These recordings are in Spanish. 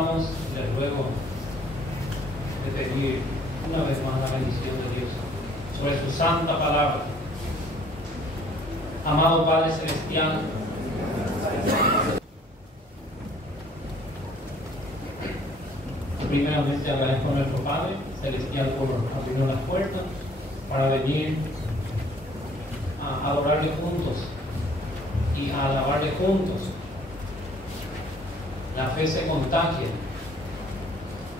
estamos, les ruego de pedir una vez más la bendición de Dios sobre su santa palabra. Amado Padre Celestial, primeramente agradezco a nuestro Padre Celestial por abrirnos las puertas para venir a adorarle juntos y a alabarle juntos. La fe se contagia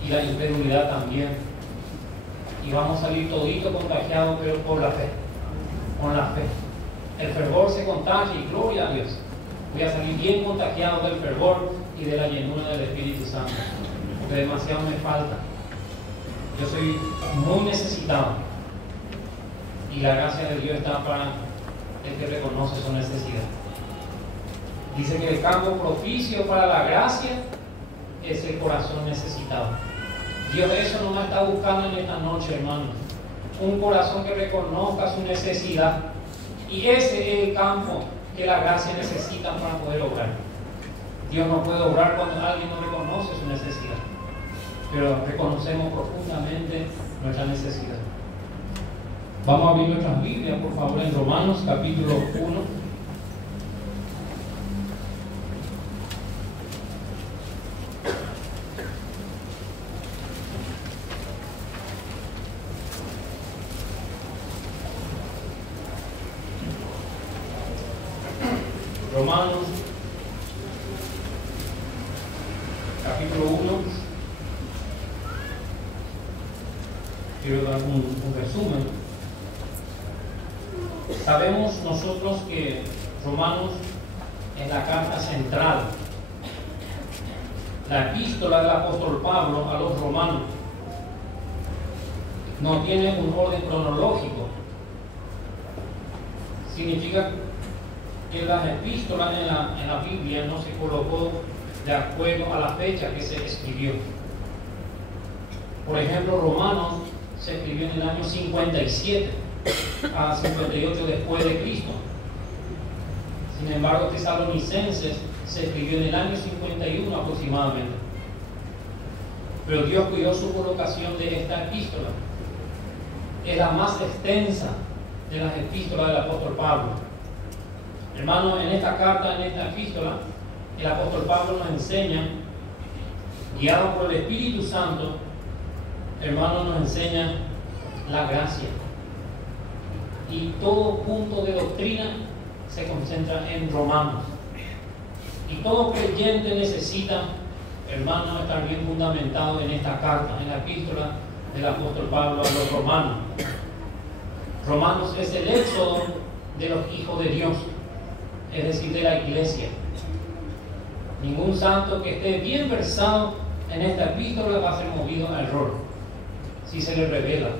y la incredulidad también, y vamos a salir todito contagiados, pero por la fe, con la fe. El fervor se contagia y gloria a Dios. Voy a salir bien contagiado del fervor y de la llenura del Espíritu Santo, porque demasiado me falta. Yo soy muy necesitado y la gracia de Dios está para el que reconoce su necesidad. Dice que el campo propicio para la gracia es el corazón necesitado. Dios eso no me está buscando en esta noche, hermano. Un corazón que reconozca su necesidad. Y ese es el campo que la gracia necesita para poder obrar. Dios no puede obrar cuando alguien no reconoce su necesidad, pero reconocemos profundamente nuestra necesidad. Vamos a abrir nuestras Biblias, por favor, en Romanos capítulo 1. Romanos capítulo 1. Quiero dar un resumen. Sabemos nosotros que Romanos es la carta central, la epístola del apóstol Pablo a los romanos. No tiene un orden cronológico. Significa que las epístolas en la Biblia no se colocó de acuerdo a la fecha que se escribió. Por ejemplo, Romanos se escribió en el año 57 a 58 después de Cristo. Sin embargo, Tesalonicenses se escribió en el año 51 aproximadamente. Pero Dios cuidó su colocación de esta epístola. Es la más extensa de las epístolas del apóstol Pablo. Hermano, en esta carta, en esta epístola, el apóstol Pablo nos enseña, guiado por el Espíritu Santo, hermano, nos enseña la gracia. Y todo punto de doctrina se concentra en Romanos. Y todo creyente necesita, hermano, estar bien fundamentado en esta carta, en la epístola del apóstol Pablo a los romanos. Romanos es el éxodo de los hijos de Dios, es decir, de la iglesia. Ningún santo que esté bien versado en esta epístola va a ser movido a error si se le revela.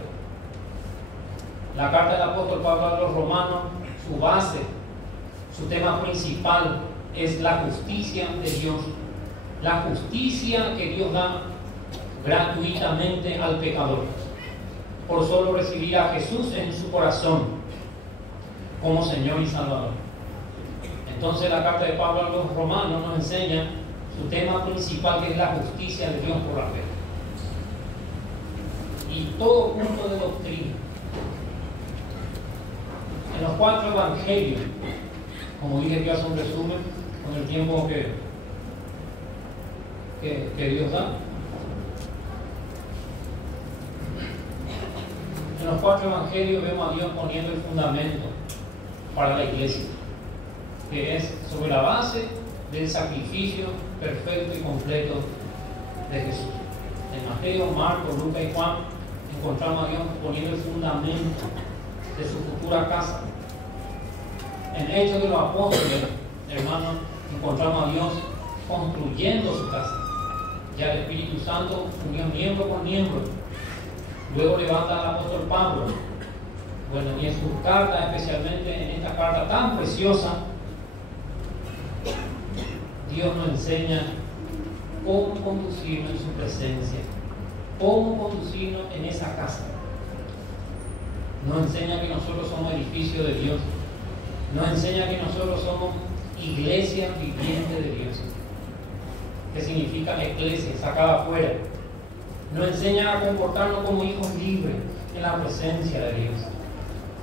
La carta del apóstol Pablo a los romanos, su base, su tema principal es la justicia de Dios. La justicia que Dios da gratuitamente al pecador por solo recibir a Jesús en su corazón como Señor y Salvador. Entonces la carta de Pablo a los romanos nos enseña su tema principal, que es la justicia de Dios por la fe. Y todo punto de doctrina. En los 4 evangelios, como dije que hace un resumen con el tiempo que Dios da. En los 4 evangelios vemos a Dios poniendo el fundamento para la iglesia, que es sobre la base del sacrificio perfecto y completo de Jesús. En Mateo, Marcos, Lucas y Juan encontramos a Dios poniendo el fundamento de su futura casa. En Hechos de los Apóstoles, hermanos, encontramos a Dios construyendo su casa. Ya el Espíritu Santo unió miembro por miembro. Luego levanta al apóstol Pablo. Bueno, y en sus cartas, especialmente en esta carta tan preciosa, Dios nos enseña cómo conducirnos en su presencia, cómo conducirnos en esa casa. Nos enseña que nosotros somos edificio de Dios. Nos enseña que nosotros somos iglesia viviente de Dios. que significa eclesia, sacada afuera. Nos enseña a comportarnos como hijos libres en la presencia de Dios.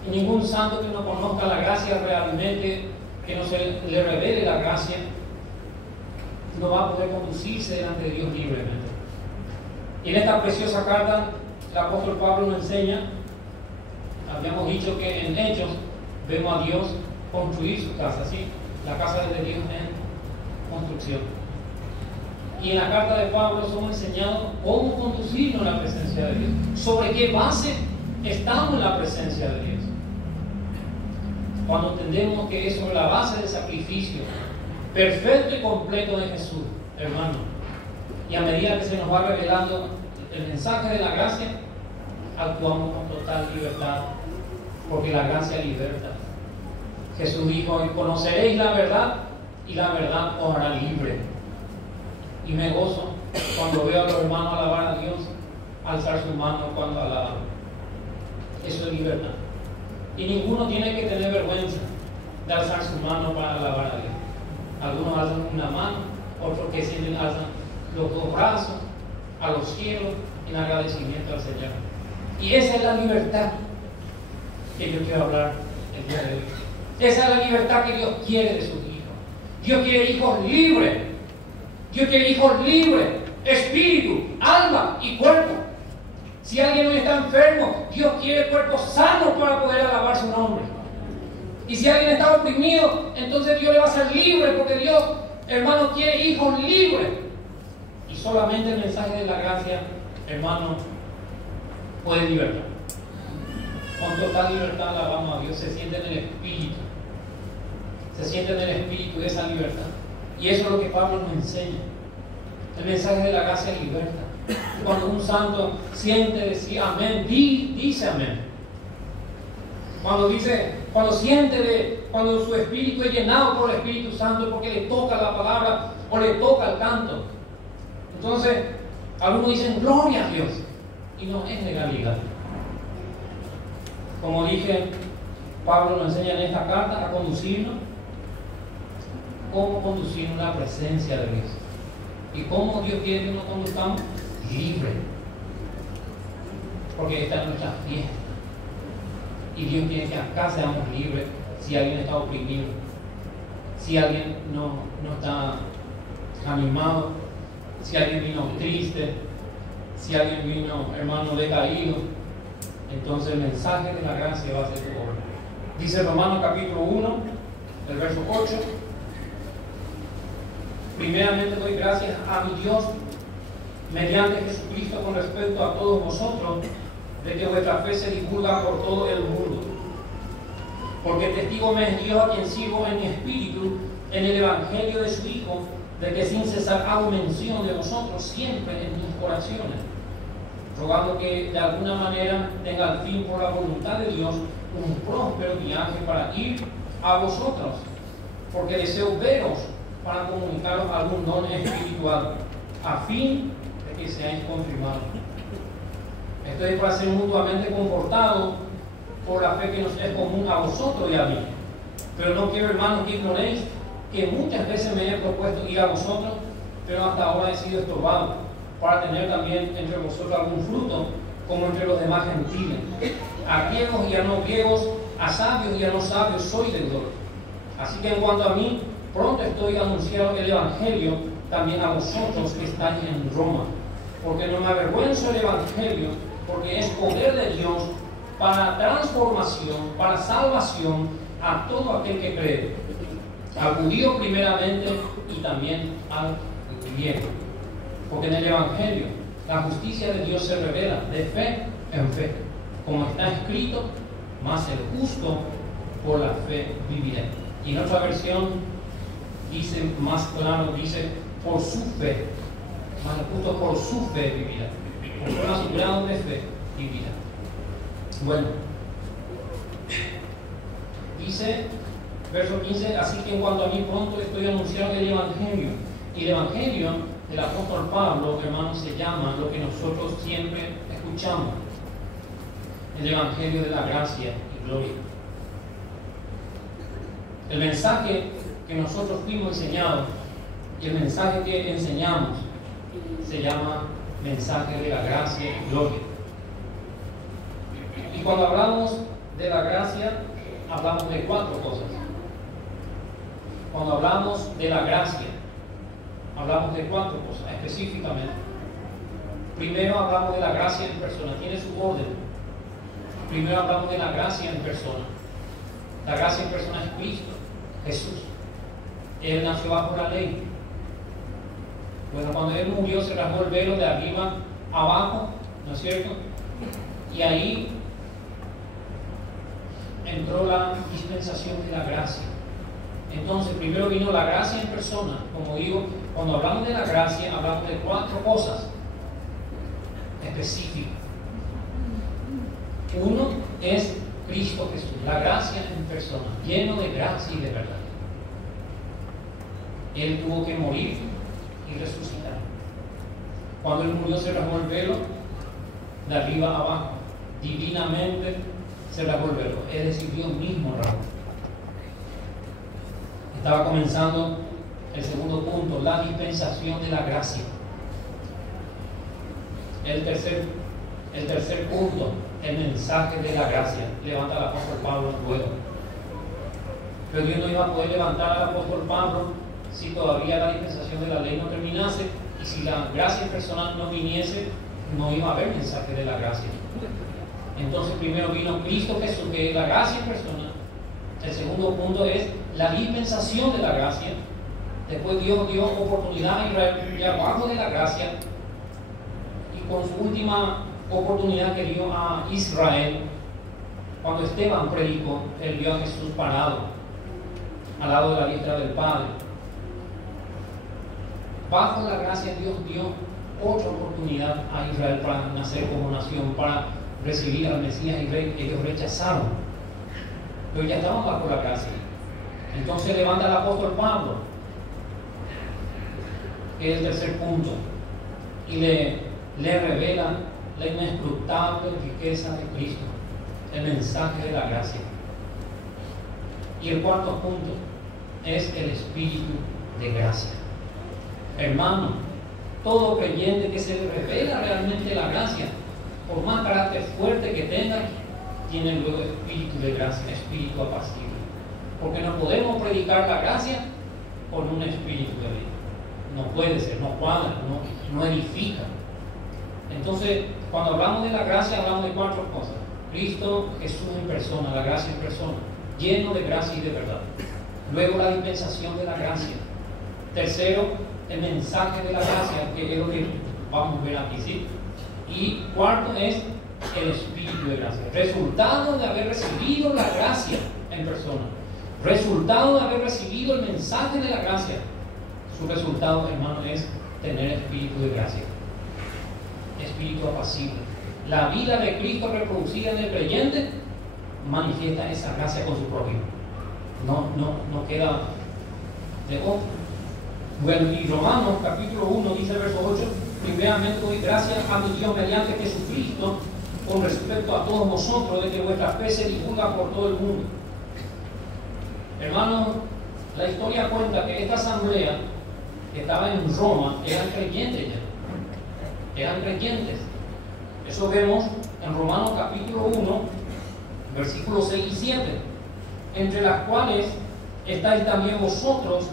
Y ningún santo que no conozca la gracia realmente, que no se le revele la gracia, no va a poder conducirse delante de Dios libremente. Y en esta preciosa carta, el apóstol Pablo nos enseña, habíamos dicho que en Hechos vemos a Dios construir su casa, ¿sí? La casa de Dios en construcción. Y en la carta de Pablo somos enseñados cómo conducirnos en la presencia de Dios, sobre qué base estamos en la presencia de Dios. Cuando entendemos que es sobre la base del sacrificio perfecto y completo de Jesús, hermano, y a medida que se nos va revelando el mensaje de la gracia, actuamos con total libertad, porque la gracia liberta. Jesús dijo: conoceréis la verdad y la verdad os hará libre. Y me gozo cuando veo a los hermanos alabar a Dios, alzar su mano cuando alaban. Eso es libertad. Y ninguno tiene que tener vergüenza de alzar su mano para alabar a Dios. Algunos alzan una mano, otros que sienten alzan los dos brazos a los cielos en agradecimiento al Señor. Y esa es la libertad que yo quiero hablar el día de hoy. Esa es la libertad que Dios quiere de sus hijos. Dios quiere hijos libres. Dios quiere hijos libres, espíritu, alma y cuerpo. Si alguien hoy está enfermo, Dios quiere cuerpos sanos para poder alabar su nombre. Y si alguien está oprimido, entonces Dios le va a hacer libre, porque Dios, hermano, quiere hijos libres. Y solamente el mensaje de la gracia, hermano, puede libertar. Con total libertad alabamos a Dios. Se siente en el espíritu. Se siente en el espíritu de esa libertad. Y eso es lo que Pablo nos enseña. El mensaje de la gracia liberta. Cuando un santo siente decir amén, dice amén. Cuando cuando su espíritu es llenado por el Espíritu Santo, porque le toca la palabra o le toca el canto. Entonces, algunos dicen gloria a Dios. Y no es legalidad. Como dije, Pablo nos enseña en esta carta a conducirnos. Cómo conducirnos a la presencia de Dios. Y cómo Dios quiere que nos conduzcamos libre. Porque esta es nuestra fiesta. Y Dios quiere que acá seamos libres si alguien está oprimido. Si alguien no está animado. Si alguien vino triste. Si alguien vino, hermano, decaído. Entonces el mensaje de la gracia va a ser tu obra. Dice Romanos capítulo 1, el verso 8. Primeramente doy gracias a mi Dios mediante Jesucristo con respecto a todos vosotros, de que vuestra fe se divulga por todo el mundo. Porque testigo me es Dios, a quien sigo en mi espíritu, en el evangelio de su Hijo, de que sin cesar hago mención de vosotros siempre en mis oraciones, rogando que de alguna manera tenga al fin por la voluntad de Dios un próspero viaje para ir a vosotros, porque deseo veros para comunicaros algún don espiritual, a fin de que seáis confirmados. Esto es para ser mutuamente confortados por la fe que nos es común a vosotros y a mí. Pero no quiero, hermanos, que ignoréis que muchas veces me he propuesto ir a vosotros, pero hasta ahora he sido estorbado, para tener también entre vosotros algún fruto, como entre los demás gentiles. A griegos y a no griegos, a sabios y a no sabios, soy deudor. Así que en cuanto a mí, pronto estoy a anunciar el Evangelio también a vosotros que estáis en Roma, porque no me avergüenzo del Evangelio, porque es poder de Dios para transformación, para salvación a todo aquel que cree, al judío primeramente y también al griego. Porque en el Evangelio la justicia de Dios se revela de fe en fe, como está escrito: mas el justo por la fe vivirá. Y en otra versión dice más claro, dice por su fe, mas el justo por su fe vivirá, por su grado de fe vivirá. Bueno, dice verso 15: así que en cuanto a mí, pronto estoy anunciando el Evangelio. Y el Evangelio del apóstol Pablo, hermanos, se llama lo que nosotros siempre escuchamos: el Evangelio de la gracia y gloria. El mensaje que nosotros fuimos enseñados Y el mensaje que enseñamos se llama mensaje de la gracia y gloria. Y cuando hablamos de la gracia, hablamos de 4 cosas. Cuando hablamos de la gracia, hablamos de 4 cosas específicamente. Primero hablamos de la gracia en persona, tiene su orden. Primero hablamos de la gracia en persona. La gracia en persona es Cristo, Jesús. Él nació bajo la ley. Bueno, cuando Él murió se rasgó el velo de arriba abajo, ¿no es cierto? Y ahí entró la dispensación de la gracia. Entonces, primero vino la gracia en persona. Como digo, cuando hablamos de la gracia, hablamos de 4 cosas específicas. Uno es Cristo Jesús, la gracia en persona, lleno de gracia y de verdad. Él tuvo que morir y resucitar. Cuando Él murió se rasgó el velo de arriba a abajo. Divinamente se rasgó el velo. Es decir, Dios mismo rasgó. Estaba comenzando el segundo punto, la dispensación de la gracia. El tercer punto, el mensaje de la gracia. Levanta al apóstol Pablo luego. Pero Dios no iba a poder levantar al apóstol Pablo si todavía la dispensación de la ley no terminase, y si la gracia personal no viniese, no iba a haber mensaje de la gracia. Entonces primero vino Cristo Jesús, que es la gracia en persona. El segundo punto es la dispensación de la gracia. Después Dios dio oportunidad a Israel ya abajo de la gracia, y con su última oportunidad que dio a Israel, cuando Esteban predicó, él vio a Jesús parado al lado de la diestra del Padre. Bajo la gracia Dios dio otra oportunidad a Israel para nacer como nación, para recibir al Mesías y Rey. Ellos rechazaron, pero ya estaban bajo la gracia. Entonces levanta el apóstol Pablo, que es el tercer punto, y le revela la inescrutable riqueza de Cristo, el mensaje de la gracia. Y el cuarto punto es el espíritu de gracia. Hermano, todo creyente que se le revela realmente la gracia, por más carácter fuerte que tenga, tiene luego espíritu de gracia, espíritu apacible. Porque no podemos predicar la gracia con un espíritu de ley. No puede ser, no cuadra, no edifica. Entonces, cuando hablamos de la gracia, hablamos de 4 cosas. Cristo Jesús en persona, la gracia en persona, lleno de gracia y de verdad. Luego la dispensación de la gracia. Tercero, el mensaje de la gracia, que es lo que vamos a ver aquí, ¿sí? Y cuarto es el espíritu de gracia. Resultado de haber recibido la gracia en persona. Resultado de haber recibido el mensaje de la gracia. Su resultado, hermano, es tener espíritu de gracia. Espíritu apacible. La vida de Cristo reproducida en el creyente manifiesta esa gracia con su prójimo. No queda de otro. Bueno, y Romanos capítulo 1 dice verso 8: primeramente doy gracias a mi Dios mediante Jesucristo con respecto a todos vosotros, de que vuestra fe se divulga por todo el mundo. Hermanos, la historia cuenta que esta asamblea que estaba en Roma eran creyentes ya. Eran creyentes. Eso vemos en Romanos capítulo 1, versículos 6 y 7, entre las cuales estáis también vosotros,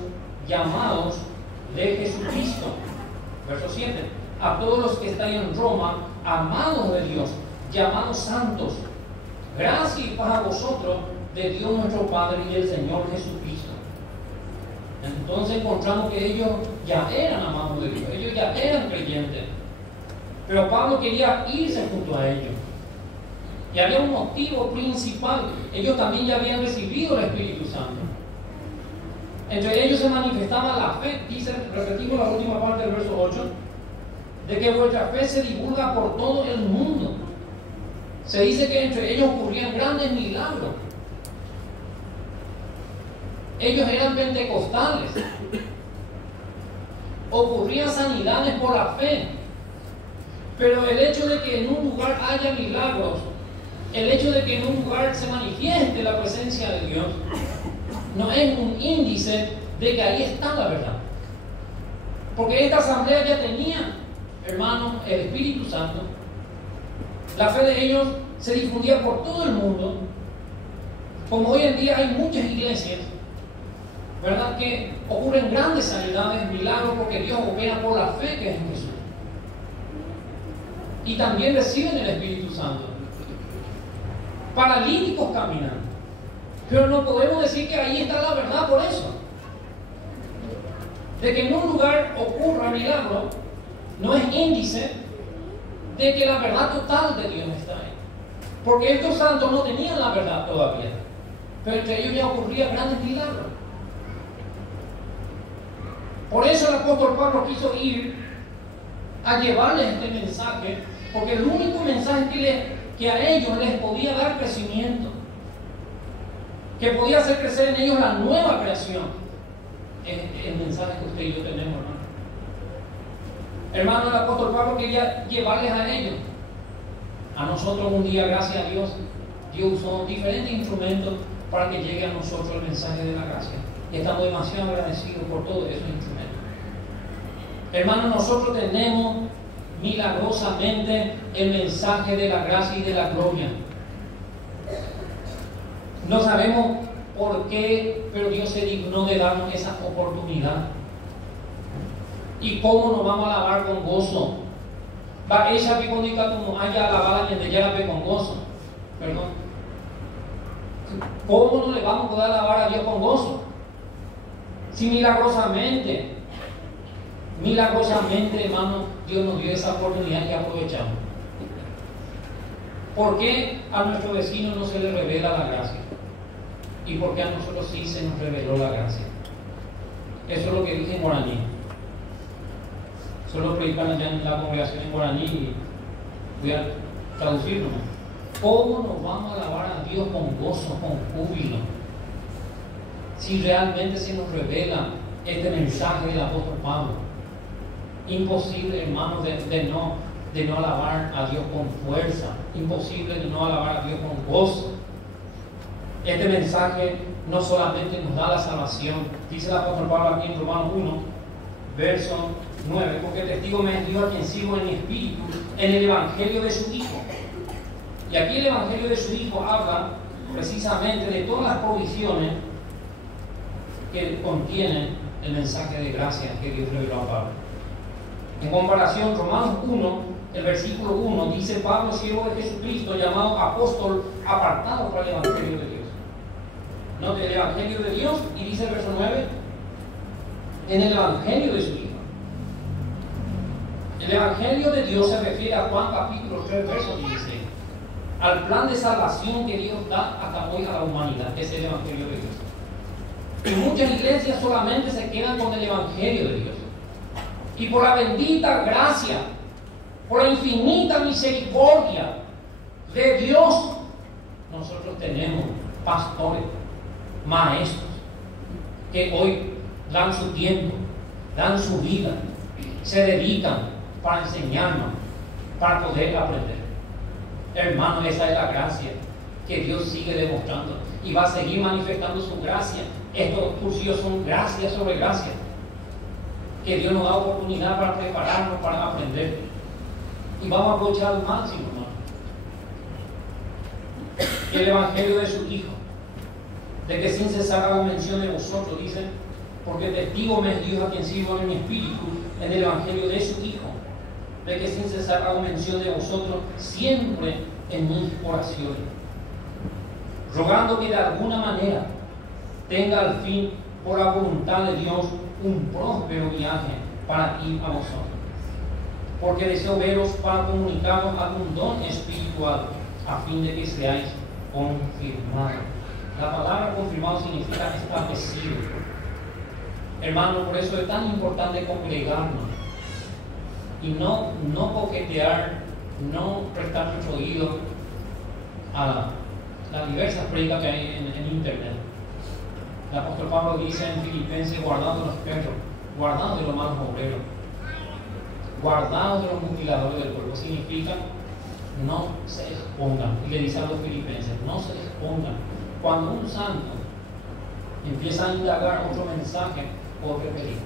llamados de Jesucristo. Verso 7: a todos los que estáis en Roma, amados de Dios, llamados santos, gracia y paz a vosotros de Dios nuestro Padre y del Señor Jesucristo. Entonces encontramos que ellos ya eran amados de Dios, ellos ya eran creyentes, pero Pablo quería irse junto a ellos, y había un motivo principal: ellos también ya habían recibido el Espíritu Santo. Entre ellos se manifestaba la fe. Dice, repetimos la última parte del verso 8, de que vuestra fe se divulga por todo el mundo. Se dice que entre ellos ocurrían grandes milagros. Ellos eran pentecostales. Ocurrían sanidades por la fe. Pero el hecho de que en un lugar haya milagros, el hecho de que en un lugar se manifieste la presencia de Dios, no es un índice de que ahí está la verdad. Porque esta asamblea ya tenía, hermanos, el Espíritu Santo. La fe de ellos se difundía por todo el mundo. Como hoy en día hay muchas iglesias, ¿verdad?, que ocurren grandes sanidades, milagros, porque Dios opera por la fe que es en Jesús. Y también reciben el Espíritu Santo. Paralíticos caminan. Pero no podemos decir que ahí está la verdad por eso. De que en un lugar ocurra milagro no es índice de que la verdad total de Dios está ahí. Porque estos santos no tenían la verdad todavía, pero entre ellos ya ocurrían grandes milagros. Por eso el apóstol Pablo quiso ir a llevarles este mensaje, porque el único mensaje que a ellos les podía dar crecimiento, que podía hacer crecer en ellos la nueva creación, es el mensaje que usted y yo tenemos, hermano. El apóstol Pablo quería llevarles a ellos. A nosotros un día, gracias a Dios, Dios usó diferentes instrumentos para que llegue a nosotros el mensaje de la gracia. Y estamos demasiado agradecidos por todos esos instrumentos. Hermanos, nosotros tenemos milagrosamente el mensaje de la gracia y de la gloria. No sabemos por qué, pero Dios se dignó de darnos esa oportunidad. ¿Y cómo nos vamos a alabar con gozo? Va ella que cuando como haya alabada y de con gozo. Perdón. ¿Cómo no le vamos a poder alabar a Dios con gozo? Si milagrosamente, hermano, Dios nos dio esa oportunidad y aprovechamos. ¿Por qué a nuestro vecino no se le revela la gracia? ¿Y por qué a nosotros sí se nos reveló la gracia? Eso es lo que dije en guaraní. Solo predican allá en la congregación en guaraní y voy a traducirlo. ¿Cómo nos vamos a alabar a Dios con gozo, con júbilo, si realmente se nos revela este mensaje del apóstol Pablo? Imposible, hermanos, de no alabar a Dios con fuerza. Imposible de no alabar a Dios con gozo. Este mensaje no solamente nos da la salvación, dice el apóstol Pablo aquí en Romanos 1, verso 9, porque testigo me es Dios a quien sirvo en mi espíritu, en el evangelio de su Hijo. Y aquí el evangelio de su Hijo habla precisamente de todas las provisiones que contienen el mensaje de gracia que Dios reveló a Pablo. En comparación, Romanos 1, el versículo 1, dice: Pablo, siervo de Jesucristo, llamado apóstol, apartado para el evangelio de Dios. Note el evangelio de Dios, y dice el verso 9, en el evangelio de su Hijo. El evangelio de Dios se refiere a Juan capítulo 3, verso 16, al plan de salvación que Dios da hasta hoy a la humanidad. Es el evangelio de Dios. Y muchas iglesias solamente se quedan con el evangelio de Dios. Y por la bendita gracia, por la infinita misericordia de Dios, nosotros tenemos pastores, maestros, que hoy dan su tiempo, dan su vida, se dedican para enseñarnos, para poder aprender. Hermano, esa es la gracia que Dios sigue demostrando y va a seguir manifestando su gracia. Estos cursillos son gracia sobre gracia, que Dios nos da oportunidad para prepararnos, para aprender, y vamos a aprovechar al máximo, hermano. El evangelio de su Hijo, de que sin cesar hago mención de vosotros, dice, porque testigo me es Dios a quien sirvo en mi espíritu, en el evangelio de su Hijo, de que sin cesar hago mención de vosotros siempre en mis oraciones, rogando que de alguna manera tenga al fin, por la voluntad de Dios, un próspero viaje para ir a vosotros, porque deseo veros para comunicaros algún don espiritual, a fin de que seáis confirmados. La palabra confirmado significa establecido. Hermano, por eso es tan importante congregarnos y no coquetear, no prestar nuestro oído a las diversas predicas que hay en internet. El apóstol Pablo dice en Filipenses: guardados de los perros, guardados de los malos obreros, guardados de los mutiladores del cuerpo. Significa no se expongan. Y le dice a los filipenses: no se expongan. Cuando un santo empieza a indagar otro mensaje, corre peligro.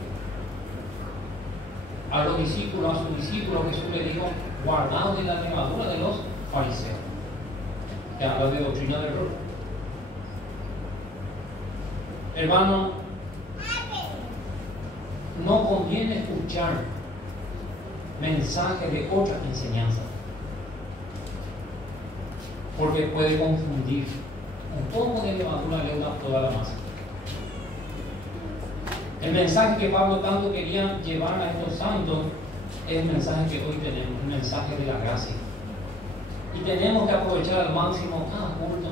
a los discípulos, a sus discípulos, Jesús le dijo: guardaos de la levadura de los fariseos, que habla de doctrina del error. Hermano, no conviene escuchar mensajes de otras enseñanzas, porque puede confundir. Un poco de levadura leuda toda la masa. El mensaje que Pablo tanto quería llevar a estos santos es el mensaje que hoy tenemos, el mensaje de la gracia. Y tenemos que aprovechar al máximo cada culto.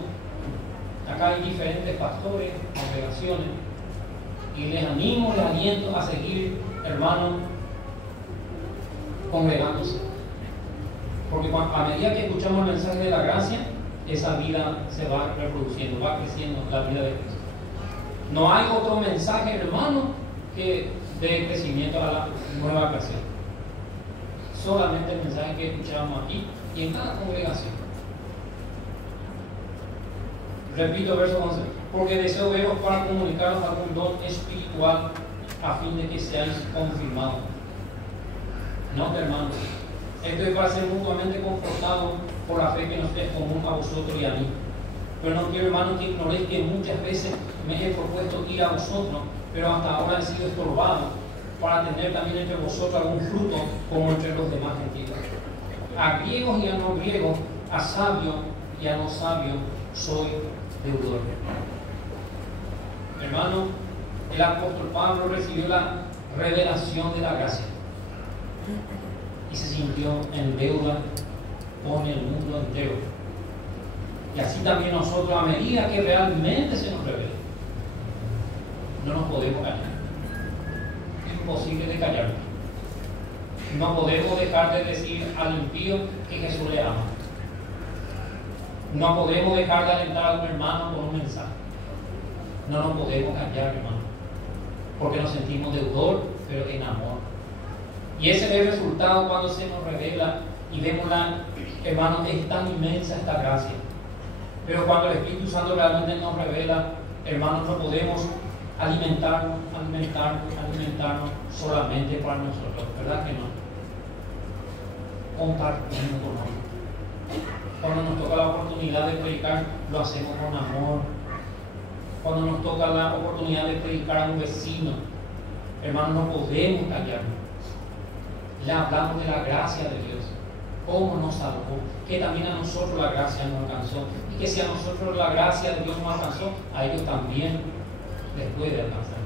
Acá hay diferentes pastores, congregaciones, y les animo, les aliento a seguir, hermanos, congregándose. Porque a medida que escuchamos el mensaje de la gracia, esa vida se va reproduciendo, va creciendo la vida de Cristo. No hay otro mensaje, hermano, que de crecimiento a la nueva creación. Solamente el mensaje que escuchamos aquí y en cada congregación. Repito verso 11: porque deseo veros para comunicaros algún don espiritual a fin de que seáis confirmados. No, hermanos, esto es para ser mutuamente confortados por la fe que nos es común a vosotros y a mí. Pero no quiero, hermanos, que ignoréis que muchas veces me he propuesto ir a vosotros, pero hasta ahora he sido estorbado para tener también entre vosotros algún fruto como entre los demás gentiles. A griegos y a no griegos, a sabios y a no sabios, soy deudor. Hermano, el apóstol Pablo recibió la revelación de la gracia y se sintió en deuda con el mundo entero. Y así también nosotros, a medida que realmente se nos revela, no nos podemos callar. Es imposible de callar. No podemos dejar de decir al impío que Jesús le ama. No podemos dejar de alentar a un hermano con un mensaje. No nos podemos callar, hermano, porque nos sentimos deudor, pero en amor. Y ese es el resultado cuando se nos revela y vemos, hermano, es tan inmensa esta gracia. Pero cuando el Espíritu Santo realmente nos revela, hermanos, no podemos alimentarnos solamente para nosotros, ¿verdad que no? Compartiendo con otros. Cuando nos toca la oportunidad de predicar, lo hacemos con amor. Cuando nos toca la oportunidad de predicar a un vecino, hermanos, no podemos callarnos. Le hablamos de la gracia de Dios, cómo nos salvó, que también a nosotros la gracia nos alcanzó, y que si a nosotros la gracia de Dios nos alcanzó, a ellos también les puede alcanzar.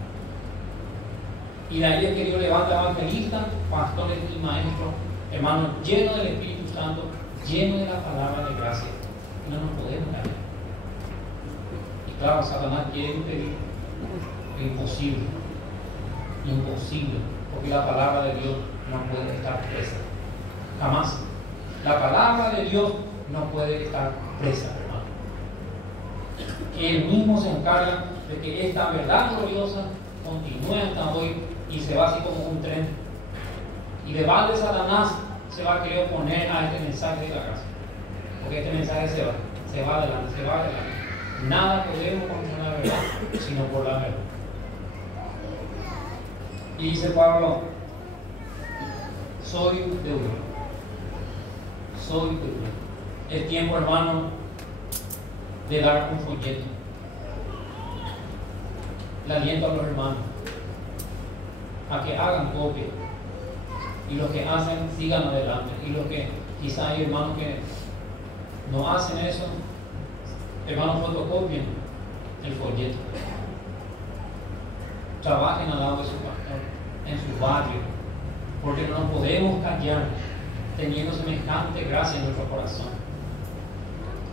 Y de ahí es que Dios levanta evangelistas, pastores y maestros, hermanos, llenos del Espíritu Santo, llenos de la palabra de gracia. No nos podemos callar. Y claro, Satanás quiere impedir lo imposible, porque la palabra de Dios no puede estar presa. Jamás. La palabra de Dios no puede estar presa, hermano. Que Él mismo se encarga de que esta verdad gloriosa continúe hasta hoy y se va así como un tren. Y de balde Satanás se va a querer oponer a este mensaje de la gracia. Porque este mensaje se va adelante. Nada podemos contra la verdad, sino por la verdad. Y dice Pablo: soy deudor. Es tiempo, hermano, de dar un folleto. Le aliento a los hermanos a que hagan copia, y los que hacen sigan adelante, y los que quizá hay hermanos que no hacen eso, hermanos, fotocopien el folleto. Trabajen al lado de su pastor, en su barrio, porque no nos podemos callar teniendo semejante gracia en nuestro corazón.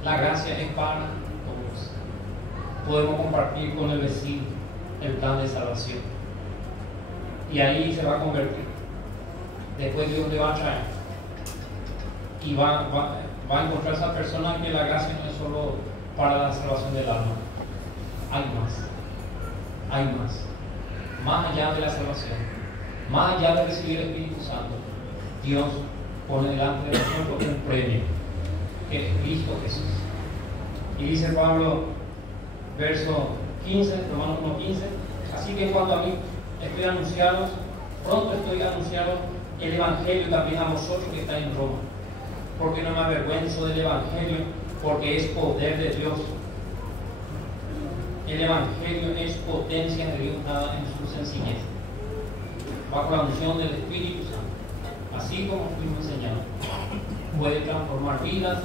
La gracia es para todos. Podemos compartir con el vecino el plan de salvación, y ahí se va a convertir. Después Dios le va a traer y va a encontrar a esa persona que la gracia no es solo para la salvación del alma. Hay más allá de la salvación, más allá de recibir el Espíritu Santo. Dios pone delante de nosotros un premio, que es Cristo Jesús. Y dice Pablo, verso 15, Romanos 1:15: así que en cuanto a mí, pronto estoy anunciado el Evangelio también a vosotros que estáis en Roma. Porque no me avergüenzo del Evangelio, porque es poder de Dios. El Evangelio es potencia de Dios dada en su sencillez, bajo la unción del Espíritu Santo, así como fuimos enseñados. Puede transformar vidas,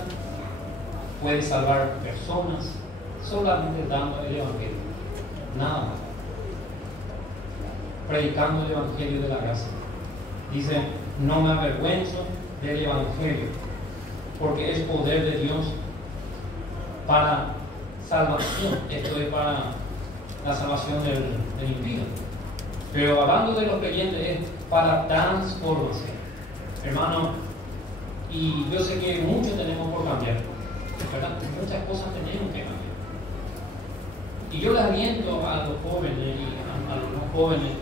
puede salvar personas, solamente dando el Evangelio, nada más. Predicando el Evangelio de la gracia. Dice, no me avergüenzo del Evangelio, porque es poder de Dios para salvación. Esto es para la salvación del impío. Pero hablando de los creyentes, es para transformación. Hermano, y yo sé que mucho tenemos por cambiar, ¿verdad? Muchas cosas tenemos que cambiar. Y yo les aliento a los jóvenes y a los jóvenes,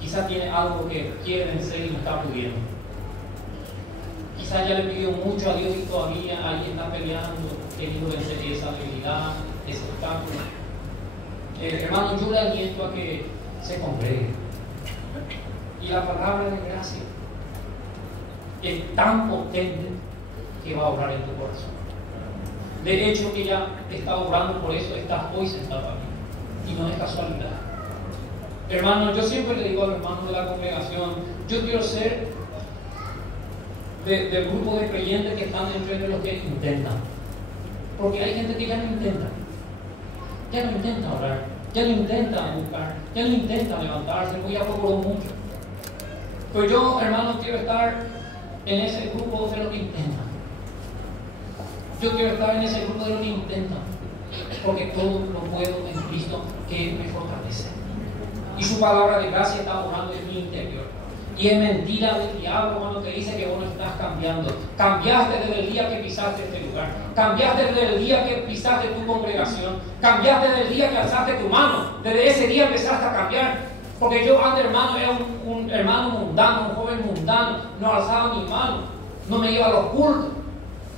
quizás tiene algo que quiere vencer y no está pudiendo. Quizás ya le pidió mucho a Dios y todavía ahí está peleando, queriendo vencer esa debilidad, ese obstáculo. Hermano, yo le aliento a que se congregue. Y la palabra de gracia es tan potente que va a obrar en tu corazón. De hecho, que ya está obrando, por eso estás hoy sentado aquí. Y no es casualidad. Hermano, yo siempre le digo a los hermanos de la congregación, yo quiero ser del grupo de creyentes que están entre los que intentan. Porque hay gente que ya no intenta. Ya no intenta orar, ya no intenta buscar, ya no intenta levantarse, porque ya procuró mucho. Pues yo, hermano, quiero estar en ese grupo de los que intentan. Yo quiero estar en ese grupo de los que intentan, porque todo lo puedo en Cristo que me fortalece. Y su palabra de gracia está orando en mi interior. Y es mentira del diablo cuando te dice que vos no estás cambiando. Cambiaste desde el día que pisaste este lugar. Cambiaste desde el día que pisaste tu congregación. Cambiaste desde el día que alzaste tu mano. Desde ese día empezaste a cambiar. Porque yo antes, hermano, era un hermano mundano, un joven mundano. No alzaba mi mano. No me iba a los cultos.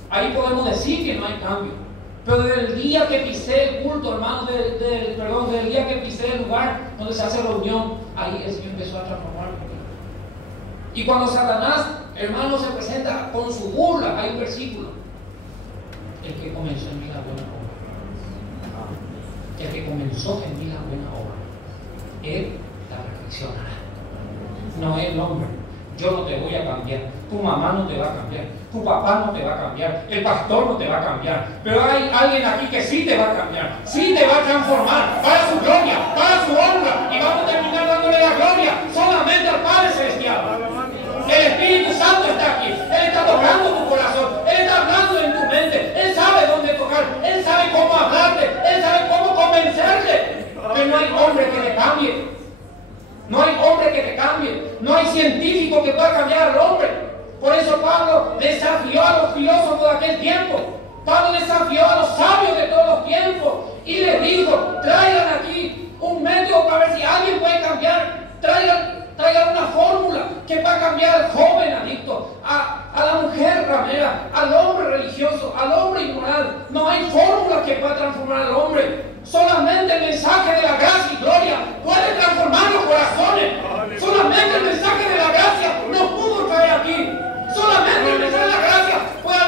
Ahí podemos decir que no hay cambio. Pero desde el día que pisé el culto, hermano, desde el día que pisé el lugar donde se hace reunión, ahí el Señor empezó a transformarme. Y cuando Satanás, hermano, se presenta con su burla, hay un versículo: el que comenzó en mí la buena obra, el que comenzó en mí la buena obra, él la perfeccionará. No es el hombre. Yo no te voy a cambiar, tu mamá no te va a cambiar, tu papá no te va a cambiar, el pastor no te va a cambiar, pero hay alguien aquí que sí te va a cambiar, sí te va a transformar para su gloria, para su honra, y vamos a terminar dándole la gloria solamente al Padre Celestial. El Espíritu Santo está aquí, Él está tocando tu corazón, Él está hablando en tu mente, Él sabe dónde tocar, Él sabe cómo hablarte, Él sabe cómo convencerte, pero no hay hombre que te cambie. No hay hombre que te cambie. No hay científico que pueda cambiar al hombre. Por eso Pablo desafió a los filósofos de aquel tiempo. Pablo desafió a los sabios de todos los tiempos. Y les dijo, traigan aquí un método para ver si alguien puede cambiar. Traigan una fórmula que va a cambiar al joven adicto, a la mujer ramera, al hombre religioso, al hombre inmoral. No hay fórmula que pueda transformar al hombre. Solamente el mensaje de la gracia y gloria puede transformar los corazones. Solamente el mensaje de la gracia nos pudo traer aquí. Solamente el mensaje de la gracia puede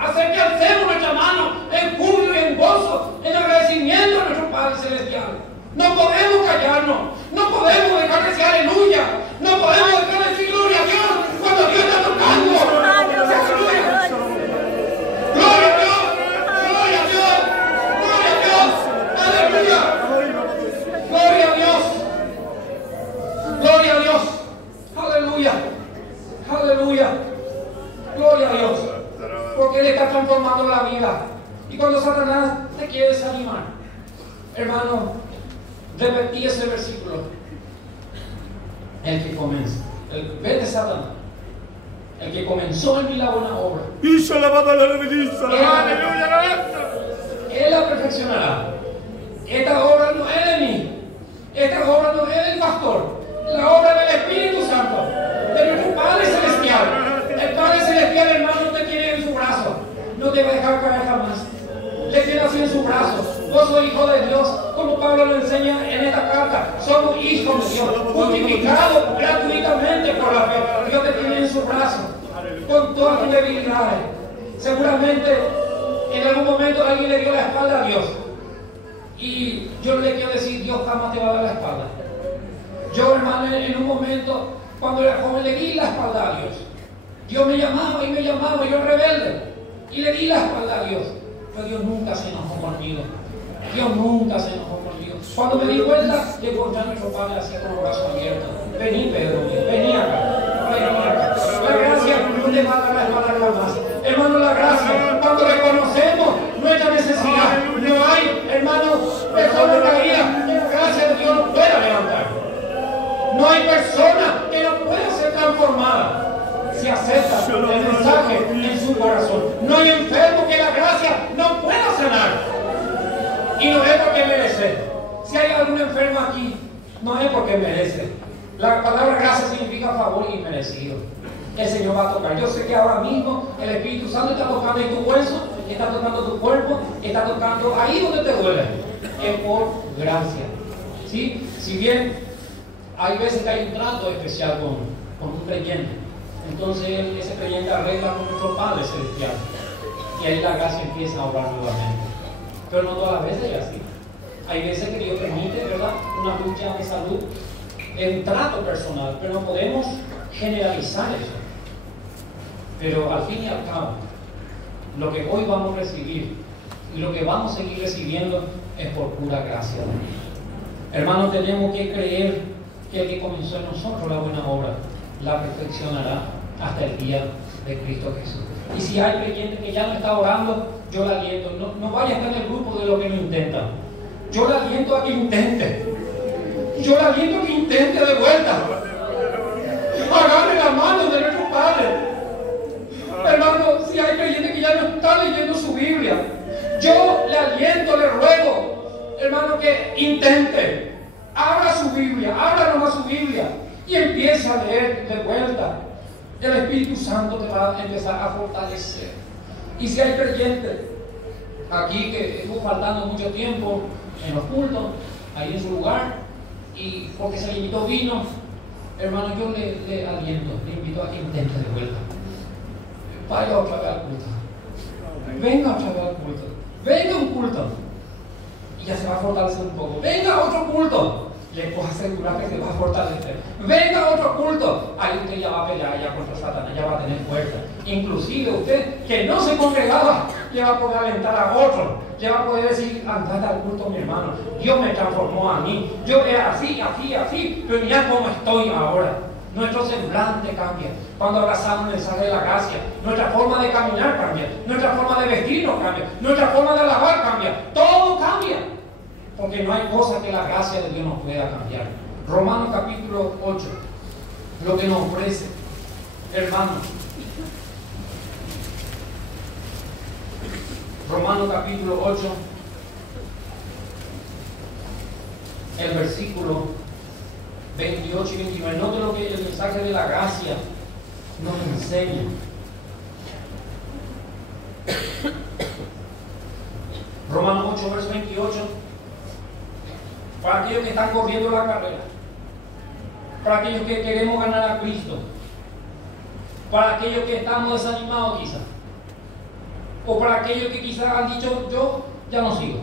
hacer que alcemos nuestra mano en júbilo y en gozo, en agradecimiento a nuestro Padre Celestial. No podemos callarnos, no podemos dejar de decir aleluya, no podemos dejar de decir gloria a Dios cuando Dios está tocando. Gloria a Dios, gloria a Dios, gloria a Dios, aleluya, gloria a Dios, gloria a Dios, aleluya, aleluya, gloria a Dios, porque Él está transformando la vida. Y cuando Satanás te quiere desanimar, hermano, repetí ese versículo. El que comienza, vete Satanás, el que comenzó en mí la buena obra, Él la perfeccionará. Esta obra no es de mí, esta obra no es del pastor, la obra del Espíritu Santo, de nuestro Padre Celestial. El Padre Celestial, hermano, te tiene en su brazo, no te va a dejar caer jamás. Le tiene así en su brazo. Vos sos hijo de Dios, como Pablo lo enseña en esta carta. Somos hijos de Dios, justificados gratuitamente por la fe. Dios te tiene en su brazo con todas tus debilidades. Seguramente en algún momento alguien le dio la espalda a Dios. Y yo le quiero decir, Dios jamás te va a dar la espalda. Yo, hermano, en un momento, cuando era joven, le di la espalda a Dios. Dios me llamaba y me llamaba, yo rebelde. Y le di la espalda a Dios. Pero Dios nunca se enojó conmigo. Dios nunca se enojó conmigo. Cuando me di cuenta, le encontré a nuestro Padre así con los brazos abiertos. Vení, Pedro, vení acá. Vení acá. La gracia no te va a dar la espalda jamás. Hermano, la gracia, cuando reconocemos nuestra necesidad, no hay, hermano, persona caída que la gracia de Dios no pueda levantar. No hay persona que no pueda ser transformada si acepta el mensaje en su corazón. No hay enfermo que la gracia no pueda sanar. Y no es porque merece. Si hay algún enfermo aquí, no es porque merece. La palabra gracia significa favor inmerecido. El Señor va a tocar. Yo sé que ahora mismo el Espíritu Santo está tocando en tu hueso, está tocando tu cuerpo, está tocando ahí donde te duele. Es por gracia. ¿Sí? Si bien hay veces que hay un trato especial con un creyente, entonces ese creyente arregla con nuestro Padre Celestial. Y ahí la gracia empieza a obrar nuevamente. Pero no todas las veces es así. Hay veces que Dios permite, ¿verdad?, una lucha de salud, es un trato personal, pero no podemos generalizar eso. Pero al fin y al cabo, lo que hoy vamos a recibir y lo que vamos a seguir recibiendo es por pura gracia. Hermanos, tenemos que creer que el que comenzó en nosotros la buena obra la perfeccionará hasta el día de Cristo Jesús. Y si hay creyentes que ya no está orando, yo le aliento, no vaya a estar en el grupo de los que no intentan. Yo le aliento a que intente. Yo le aliento a que intente de vuelta. Agarre la mano de nuestro Padre. Hermano, si hay creyentes que ya no están leyendo su Biblia, yo le aliento, le ruego, hermano, que intente. Abra su Biblia, abra nomás su Biblia y empiece a leer de vuelta. El Espíritu Santo te va a empezar a fortalecer. Y si hay creyentes aquí que estuvo faltando mucho tiempo en los cultos, ahí en su lugar, y porque se le invitó vino, hermano, yo le aliento, le invito a que intente de vuelta. Vaya otra vez al culto. Venga otra vez al culto. Venga un culto. Y ya se va a fortalecer un poco. Venga otro culto. Le puedo asegurar que se va a fortalecer. Venga otro culto. Ahí usted ya va a pelear ya contra Satanás, ya va a tener fuerza. Inclusive usted que no se congregaba, le va a poder alentar a otro. Le va a poder decir, andate al culto, mi hermano. Dios me transformó a mí. Yo era así, pero mira cómo estoy ahora. Nuestro semblante cambia cuando abrazamos el mensaje de la gracia. Nuestra forma de caminar cambia. Nuestra forma de vestirnos cambia. Nuestra forma de alabar cambia. Todo cambia. Porque no hay cosa que la gracia de Dios nos pueda cambiar. Romanos capítulo 8, lo que nos ofrece, hermanos. Romanos capítulo 8, el versículo 28 y 29. Note lo que el mensaje de la gracia nos enseña. Romanos 8, verso 28. Para aquellos que están corriendo la carrera, para aquellos que queremos ganar a Cristo, para aquellos que estamos desanimados quizás, o para aquellos que quizás han dicho, yo ya no sigo.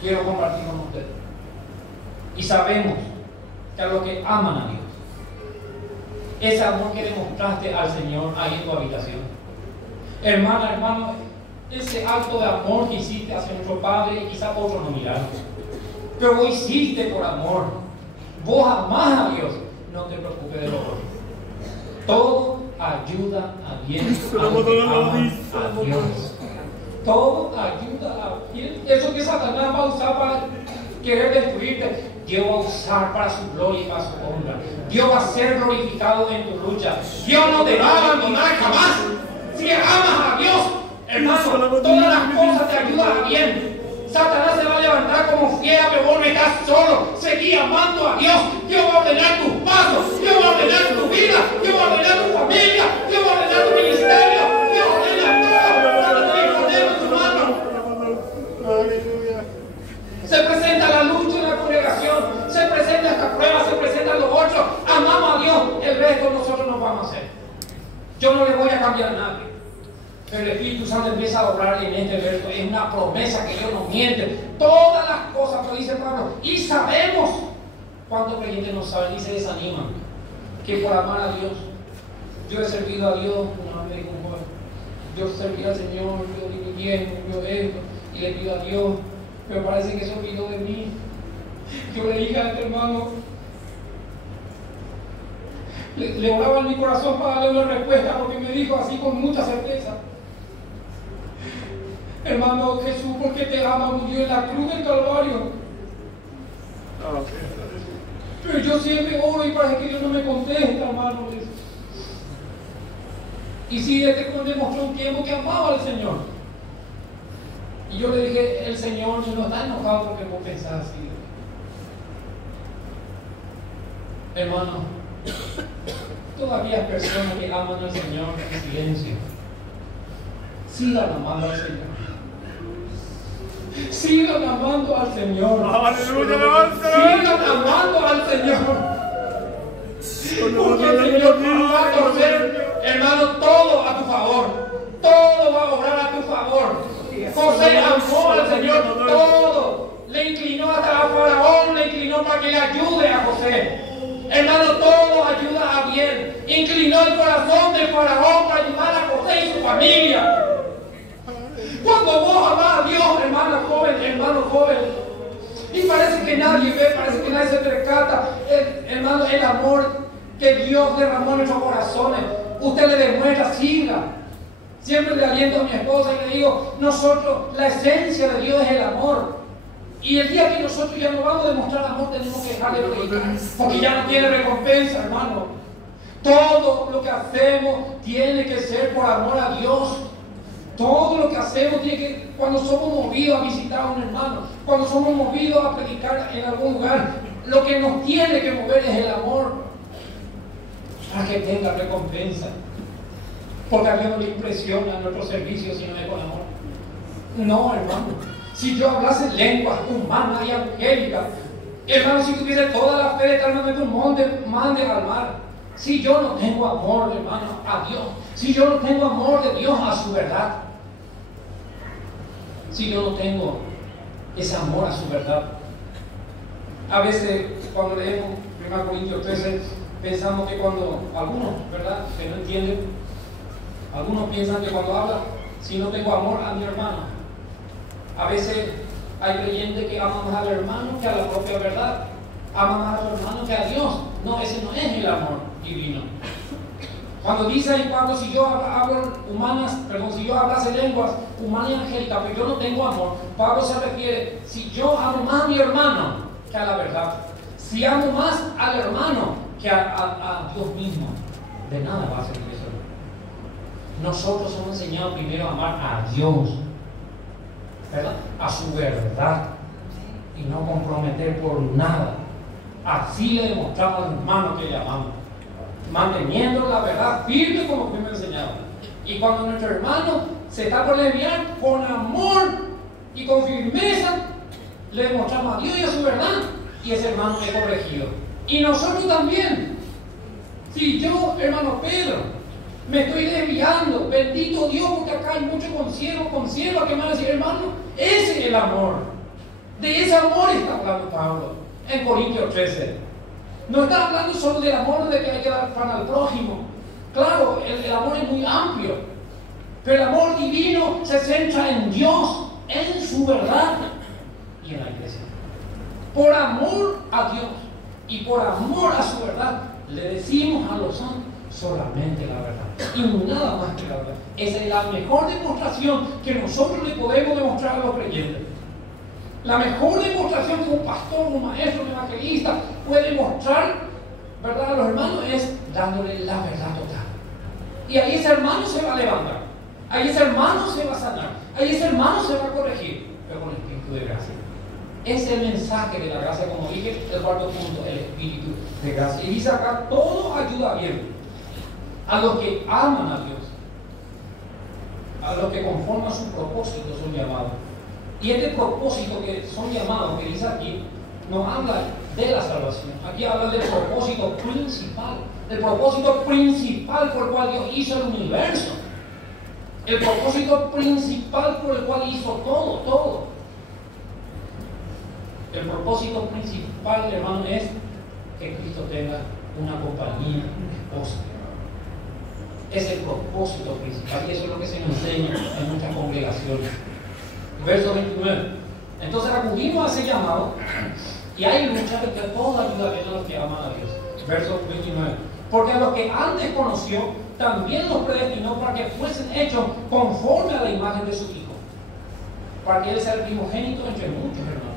Quiero compartir con ustedes. Y sabemos que a los que aman a Dios, ese amor que demostraste al Señor ahí en tu habitación, hermana, hermano, ese acto de amor que hiciste hacia nuestro Padre, quizás otros no miraron, pero vos hiciste por amor. Vos amás a Dios, no te preocupes de lo otro. Todo ayuda a bien a los que aman a Dios. Todo ayuda a bien. Eso que Satanás va a usar para querer destruirte, Dios va a usar para su gloria y para su honra. Dios va a ser glorificado en tu lucha. Dios no te va a abandonar jamás. Si amas a Dios, hermano, todas las cosas te ayudan a bien. Satanás se va a levantar como fiera, pero vos no estás solo. Seguí amando a Dios. Dios va a ordenar tus pasos. Dios va a ordenar tu vida. Dios va a ordenar tu familia. Dios va a ordenar tu ministerio. Dios ordena todo. Ordena tu mano. Aleluya. Se presenta la lucha en la congregación. Se presenta esta prueba. Se presenta lo otro. Amamos a Dios. El resto nosotros nos cambia a nadie. Pero el Espíritu Santo empieza a obrar en este verso. Es una promesa que Dios no miente. Todas las cosas, lo dice Pablo. Y sabemos. ¿Cuántos creyentes no saben y se desaniman? Que por amar a Dios, yo he servido a Dios, una vez dijo un joven, yo serví al Señor, yo di mi bien, yo esto, y le pido a Dios, pero parece que se olvidó de mí. Yo le dije a este hermano, le oraba en mi corazón para darle una respuesta, porque me dijo así con mucha certeza: hermano, Jesús, porque te ama, murió en la cruz del Calvario. Pero yo siempre oro y parece que Dios no me contesta, hermano. Y sí, demostró un tiempo que amaba al Señor. Y yo le dije, el Señor no está enojado porque vos pensás así. Hermano, todavía hay personas que aman al Señor en silencio. Sigan amando al Señor. Sigan amando al Señor. ¡Aleluya! Sigan amando al Señor. Porque el Señor va a hacer, hermano, todo a tu favor. Todo va a obrar a tu favor. José amó al Señor todo. Le inclinó hasta a Faraón, le inclinó para que le ayude a José. Hermano, todo ayuda a bien. Inclinó el corazón de Faraón para ayudar a José y su familia. Cuando vos amás a Dios, hermano joven, y parece que nadie ve, parece que nadie se percata, hermano, el amor que Dios derramó en nuestros corazones, usted le demuestra, siga. Siempre le aliento a mi esposa y le digo, nosotros, la esencia de Dios es el amor. Y el día que nosotros ya no vamos a demostrar amor, tenemos que dejar de predicar, porque ya no tiene recompensa, hermano. Todo lo que hacemos tiene que ser por amor a Dios. Todo lo que hacemos tiene que, cuando somos movidos a visitar a un hermano, cuando somos movidos a predicar en algún lugar, lo que nos tiene que mover es el amor, para que tenga recompensa. Porque a Dios no le impresiona nuestro servicio si no es con amor. No, hermano. Si yo hablase lenguas humanas y angélicas, hermano, si tuviese toda la fe de estar en un monte, mande al mar. Si yo no tengo amor, hermano, a Dios, si yo no tengo amor de Dios a su verdad, si yo no tengo ese amor a su verdad. A veces cuando leemos 1 Corintios 13, pensamos que cuando algunos, ¿verdad?, que no entienden, algunos piensan que cuando habla, si no tengo amor a mi hermano. A veces hay creyentes que aman más al hermano que a la propia verdad, aman más a su hermano que a Dios. No, ese no es el amor divino. Cuando dice ahí Pablo, si yo hablase lenguas humanas y angélicas, pero yo no tengo amor, Pablo se refiere, si yo amo más a mi hermano que a la verdad, si amo más al hermano que a Dios mismo, de nada va a servir eso. Nosotros somos enseñados primero a amar a Dios, ¿verdad?, a su verdad, y no comprometer por nada. Así le demostramos a los hermanos que le amamos, manteniendo la verdad firme como que me enseñaron. Y cuando nuestro hermano se está por desviar, con amor y con firmeza le demostramos a Dios y a su verdad, y ese hermano es corregido. Y nosotros también. Si yo, hermano Pedro, me estoy desviando, bendito Dios, porque acá hay muchos consiervos que me van a decir, hermano, ese es el amor. De ese amor está hablando Pablo en Corintios 13. No está hablando solo del amor de que hay que dar pan al prójimo. Claro, el amor es muy amplio, pero el amor divino se centra en Dios, en su verdad y en la iglesia. Por amor a Dios y por amor a su verdad, le decimos a los santos solamente la verdad y nada más que la verdad. Esa es la mejor demostración que nosotros le podemos demostrar a los creyentes. La mejor demostración que un pastor, un maestro, un evangelista puede mostrar, ¿verdad?, a los hermanos es dándole la verdad total. Y ahí ese hermano se va a levantar, ahí ese hermano se va a sanar, ahí ese hermano se va a corregir, pero con el espíritu de gracia. Es el mensaje de la gracia, como dije, el cuarto punto, el espíritu de gracia. Y dice acá, todo ayuda bien a los que aman a Dios, a los que conforman su propósito son llamados. Y este propósito que son llamados, que dice aquí, nos habla de la salvación. Aquí habla del propósito principal. El propósito principal por el cual Dios hizo el universo. El propósito principal por el cual hizo todo. El propósito principal, hermano, es que Cristo tenga una compañía, una esposa. Es el propósito principal y eso es lo que se nos enseña en muchas congregaciones. Verso 29. Entonces acudimos a ese llamado y hay lucha de que toda ayuda viene a los que aman a Dios. Verso 29. Porque a los que antes conoció, también los predestinó para que fuesen hechos conforme a la imagen de su Hijo, para que Él sea el primogénito entre muchos hermanos.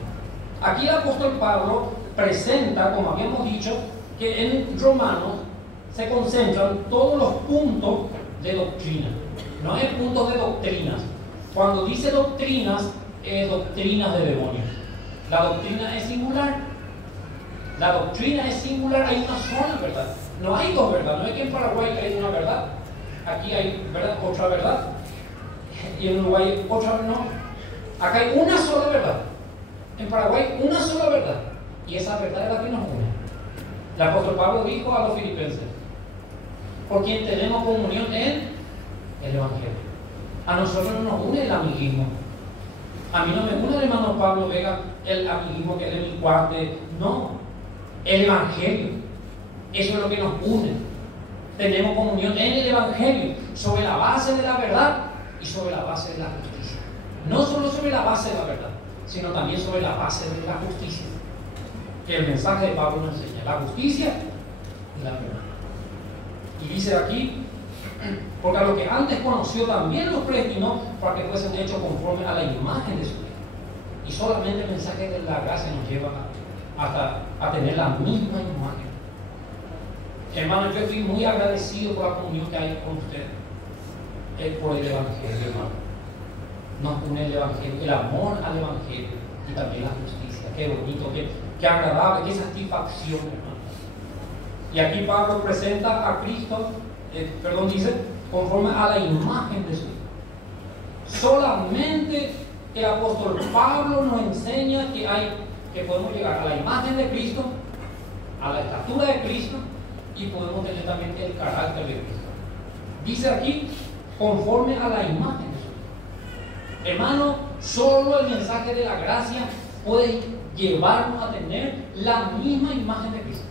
Aquí el apóstol Pablo presenta, como habíamos dicho, que en Romanos se concentran todos los puntos de doctrina. No hay puntos de doctrinas. Cuando dice doctrinas, es doctrinas de demonios. La doctrina es singular. La doctrina es singular, hay una sola verdad. No hay dos verdades. No es que en Paraguay hay una verdad. Aquí hay otra verdad. Y en Uruguay otra, no. Acá hay una sola verdad. En Paraguay una sola verdad. Y esa verdad es la que nos une. El apóstol Pablo dijo a los filipenses: por quien tenemos comunión en el Evangelio. A nosotros no nos une el amiguismo. A mí no me une el hermano Pablo Vega el amiguismo que es de mi cuate. No, el Evangelio. Eso es lo que nos une. Tenemos comunión en el Evangelio, sobre la base de la verdad y sobre la base de la justicia. No solo sobre la base de la verdad, sino también sobre la base de la justicia. Que el mensaje de Pablo nos enseña: la justicia y la verdad. Y dice aquí: porque a lo que antes conoció también los predestinó para que fuesen hechos conforme a la imagen de su Hijo. Y solamente el mensaje de la gracia nos lleva hasta a tener la misma imagen. Hermano, yo estoy muy agradecido por la comunión que hay con ustedes, por el Evangelio, hermano. Nos une el Evangelio, el amor al Evangelio y también la justicia. Qué bonito, qué agradable, qué satisfacción, hermano. Y aquí Pablo presenta a Cristo, dice, conforme a la imagen de su Hijo. Solamente el apóstol Pablo nos enseña que podemos llegar a la imagen de Cristo, a la estatura de Cristo, y podemos tener también el carácter de Cristo. Dice aquí, conforme a la imagen de su Hijo. Hermano, solo el mensaje de la gracia puede llevarnos a tener la misma imagen de Cristo.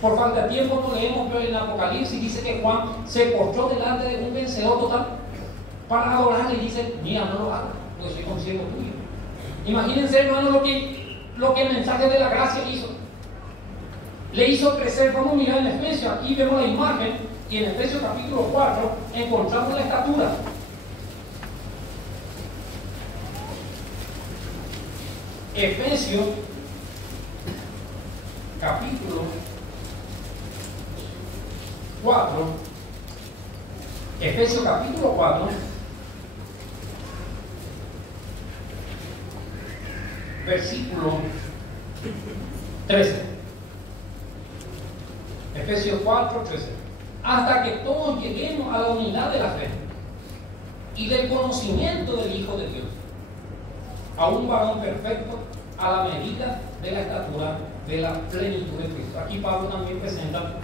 Por falta de tiempo no leemos, pero en Apocalipsis dice que Juan se postró delante de un vencedor total para adorarle y dice: mira, no lo hagas, porque soy consciente tuyo. Imagínense, hermano, lo que el mensaje de la gracia hizo. Le hizo crecer. Vamos a mirar en Efesios, aquí vemos la imagen, y en Efesios capítulo 4 encontramos la estatura. Efesios capítulo 4, Efesios capítulo 4, versículo 13. Efesios 4, 13. Hasta que todos lleguemos a la unidad de la fe y del conocimiento del Hijo de Dios, a un varón perfecto, a la medida de la estatura de la plenitud de Cristo. Aquí Pablo también presenta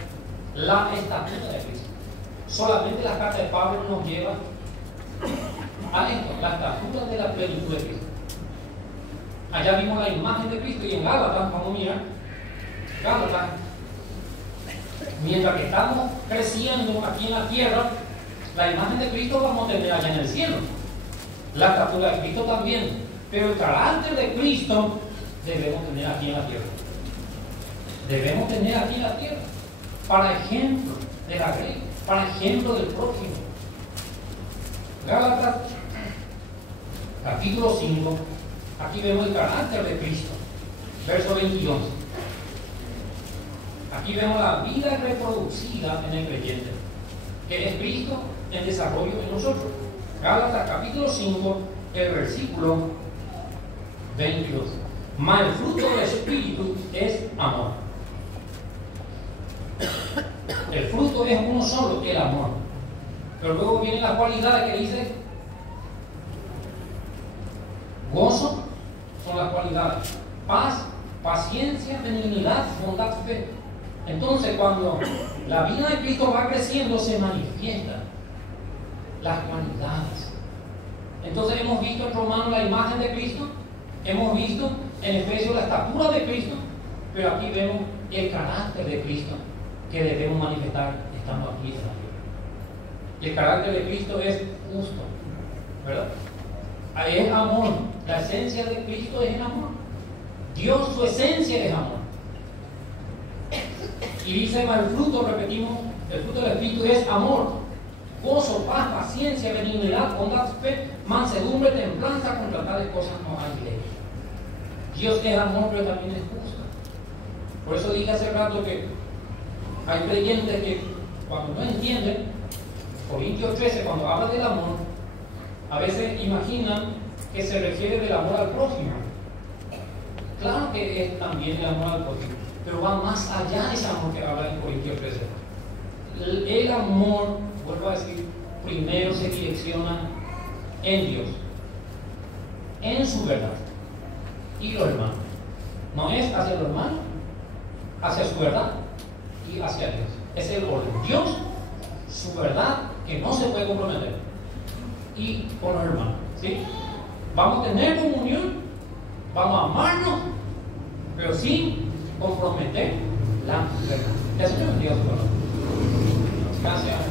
la estatura de Cristo. Solamente la carta de Pablo nos lleva a esto, la estatura de la plenitud de Cristo. Allá vimos la imagen de Cristo, y en Gálatas, vamos a mirar, Gálatas, mientras que estamos creciendo aquí en la tierra, la imagen de Cristo vamos a tener allá en el cielo, la estatura de Cristo también, pero el carácter de Cristo debemos tener aquí en la tierra. Debemos tener aquí en la tierra, para ejemplo de la grey, para ejemplo del prójimo. Gálatas capítulo 5, aquí vemos el carácter de Cristo, verso 22. Aquí vemos la vida reproducida en el creyente, que es Cristo en desarrollo en nosotros. Gálatas capítulo 5, el versículo 22. Mas el fruto del Espíritu es amor. El fruto es uno solo, el amor. Pero luego vienen las cualidades que dice: gozo son las cualidades, paz, paciencia, benignidad, bondad, fe. Entonces, cuando la vida de Cristo va creciendo, se manifiestan las cualidades. Entonces, hemos visto en Romanos la imagen de Cristo, hemos visto en Efesios la estatura de Cristo, pero aquí vemos el carácter de Cristo que debemos manifestar estando aquí en la tierra. Y el carácter de Cristo es justo, ¿verdad? Es amor. La esencia de Cristo es el amor. Dios, su esencia es amor. Y dice, el fruto, repetimos, el fruto del Espíritu es amor, gozo, paz, paciencia, benignidad, bondad, fe, mansedumbre, templanza. Contra tales cosas no hay ley. Dios es amor, pero también es justo. Por eso dije hace rato que hay creyentes que cuando no entienden, Corintios 13, cuando habla del amor, a veces imaginan que se refiere del amor al prójimo. Claro que es también el amor al prójimo, pero va más allá de ese amor que habla en Corintios 13. El amor, vuelvo a decir, primero se direcciona en Dios, en su verdad, y los hermanos. No es hacia los hermanos, hacia su verdad y hacia Dios. Es el orden. Dios, su verdad, que no se puede comprometer, y con los hermanos. ¿Sí? Vamos a tener comunión, vamos a amarnos, pero sin comprometer la verdad. Que el Señor bendiga su palabra. Gracias.